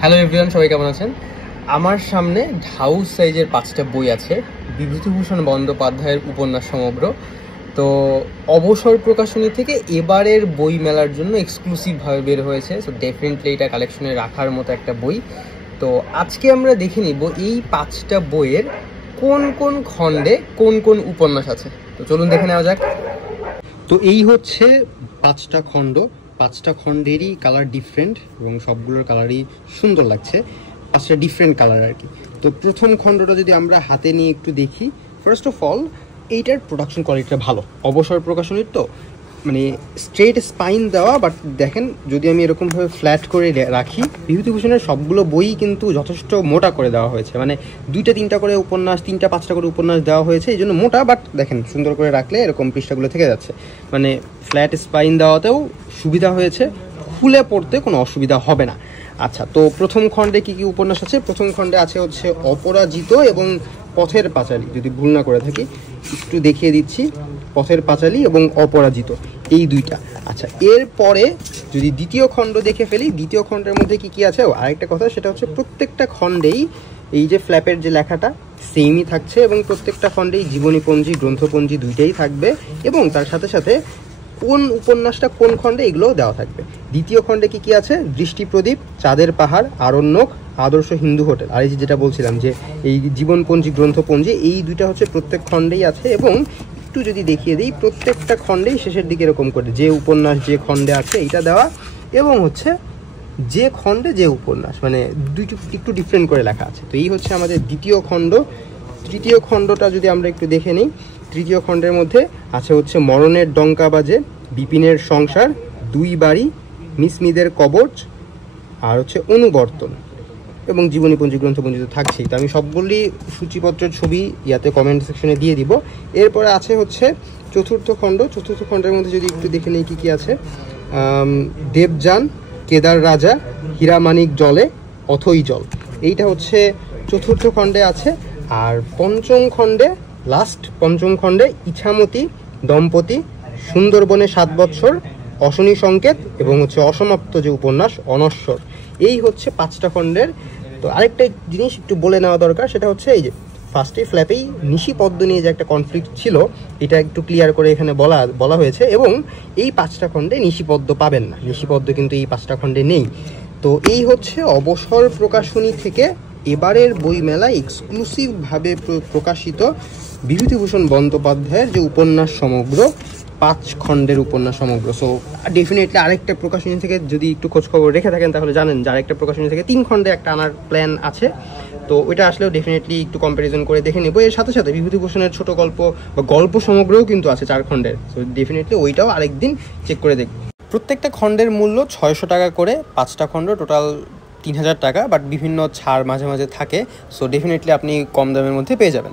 Hello everyone, সবাই কেমন আছেন? আমার সামনে ঢাউ সাইজের 5টা বই আছে বিভূতিভূষণ বন্দ্যোপাধ্যায়ের উপন্যাস সমগ্র। তো অবসর প্রকাশনী থেকে এবারের বই মেলার জন্য এক্সক্লুসিভভাবে বের হয়েছে। সো ডেফিনেটলি এটা কালেকশনে রাখার মতো একটা বই। তো আজকে আমরা দেখে নিব এই 5টা বইয়ের কোন কোন খণ্ডে কোন কোন উপন্যাস আছে। তো চলুন দেখে নেওয়া যাক। তো এই হচ্ছে 5টা খণ্ড। 5টা খণ্ডেরই কালার ডিফারেন্ট এবং সবগুলোর কালারই সুন্দর লাগছে। 5টা ডিফারেন্ট কালার আর কি। তো প্রথম খণ্ডটা যদি আমরা হাতে নিয়ে একটু দেখি, ফার্স্ট অফ অল এইটার প্রোডাকশন কোয়ালিটিটা ভালো। অবসর প্রকাশনীর তো মানে স্ট্রেট স্পাইন দেওয়া, বাট দেখেন যদি আমি এরকমভাবে ফ্ল্যাট করে রাখি, বিভূতিভূষণের সবগুলো বই কিন্তু যথেষ্ট মোটা করে দেওয়া হয়েছে। মানে 2-3টা করে উপন্যাস, 3-5টা করে উপন্যাস দেওয়া হয়েছে, এই জন্য মোটা, বাট দেখেন সুন্দর করে রাখলে এরকম পৃষ্ঠাগুলো থেকে যাচ্ছে। মানে ফ্ল্যাট স্পাইন দেওয়াতেও সুবিধা হয়েছে, খুলে পড়তে কোনো অসুবিধা হবে না। আচ্ছা, তো প্রথম খণ্ডে কি কি উপন্যাস আছে? প্রথম খণ্ডে আছে হচ্ছে অপরাজিত এবং পথের পাঁচালী, যদি ভুল না করে থাকি একটু দেখিয়ে দিচ্ছি। পথের পাঁচালী এবং অপরাজিত, এই দুইটা। আচ্ছা, এরপরে যদি দ্বিতীয় খণ্ড দেখে ফেলি, দ্বিতীয় খণ্ডের মধ্যে কি কি আছে? আরেকটা কথা, সেটা হচ্ছে প্রত্যেকটা খণ্ডেই এই যে ফ্ল্যাপের যে লেখাটা সেমই থাকছে এবং প্রত্যেকটা খণ্ডেই জীবনীপঞ্জি, গ্রন্থপঞ্জি দুইটাই থাকবে এবং তার সাথে সাথে কোন উপন্যাসটা কোন খণ্ডে এগুলোও দেওয়া থাকবে। দ্বিতীয় খণ্ডে কি কি আছে? দৃষ্টিপ্রদীপ, চাঁদের পাহাড়, আরণ্যক, আদর্শ হিন্দু হোটেল। আর এই যেটা বলছিলাম যে এই জীবনপঞ্জি, গ্রন্থপঞ্জি, এই দুইটা হচ্ছে প্রত্যেক খণ্ডেই আছে। এবং একটু যদি দেখিয়ে দিই, প্রত্যেকটা খণ্ডেই শেষের দিকে এরকম করে যে উপন্যাস যে খণ্ডে আছে এইটা দেওয়া, এবং হচ্ছে যে খণ্ডে যে উপন্যাস, মানে দুইটা একটু ডিফারেন্ট করে লেখা আছে। তো এই হচ্ছে আমাদের দ্বিতীয় খণ্ড। তৃতীয় খণ্ডটা যদি আমরা একটু দেখে নিই, তৃতীয় খণ্ডের মধ্যে আছে হচ্ছে মরণের ডঙ্কা বাজে, বিপিনের সংসার, দুই বাড়ি, মিসমিদের কবচ, আর হচ্ছে অনুবর্তন, এবং জীবনীপঞ্জি, গ্রন্থপঞ্জি তো থাকছেই। তো আমি সবগুলি সূচিপত্রের ছবি ইয়াতে কমেন্ট সেকশনে দিয়ে দিব। এরপরে আছে হচ্ছে চতুর্থ খণ্ড। চতুর্থ খণ্ডের মধ্যে যদি একটু দেখে নিই কী কী আছে, দেবযান, কেদার রাজা, হীরামানিক জলে, অথই জল, এইটা হচ্ছে চতুর্থ খণ্ডে আছে। আর পঞ্চম খণ্ডে, লাস্ট পঞ্চম খণ্ডে ইছামতি দম্পতি, সুন্দরবনে 7 বৎসর, অশনি সংকেত এবং হচ্ছে অসমাপ্ত যে উপন্যাস অনশ্বর, এই হচ্ছে 5টা খণ্ডের। তো আরেকটা জিনিস একটু বলে নেওয়া দরকার, সেটা হচ্ছে এই যে ফার্স্টে ফ্ল্যাপেই নিশিপদ্ম নিয়ে যে একটা কনফ্লিক্ট ছিল, এটা একটু ক্লিয়ার করে এখানে বলা হয়েছে। এবং এই 5টা খণ্ডে নিশিপদ্ম পাবেন না, নিশিপদ্ম কিন্তু এই 5টা খণ্ডে নেই। তো এই হচ্ছে অবসর প্রকাশনী থেকে এবারের বইমেলায় এক্সক্লুসিভভাবে প্রকাশিত বিভূতিভূষণ বন্দ্যোপাধ্যায়ের যে উপন্যাস সমগ্র, 5 খণ্ডের উপন্যাস সমগ্র। সো ডেফিনেটলি আরেকটা প্রকাশনী থেকে যদি একটু খোঁজখবর রেখে থাকেন তাহলে জানেন যে আরেকটা প্রকাশনী থেকে 3 খণ্ডে একটা আনার প্ল্যান আছে। তো ওইটা আসলেও ডেফিনেটলি একটু কম্প্যারিজন করে দেখে নেবো। এর সাথে সাথে বিভূতিভূষণের ছোট গল্প বা গল্প সমগ্রও কিন্তু আছে 4 খণ্ডের। সো ডেফিনেটলি ওইটাও আরেকদিন চেক করে দেখব। প্রত্যেকটা খণ্ডের মূল্য 600 টাকা করে, 5টা খণ্ড টোটাল 3000 টাকা, বাট বিভিন্ন ছাড় মাঝে মাঝে থাকে। সো ডেফিনেটলি আপনি কম দামের মধ্যে পেয়ে যাবেন।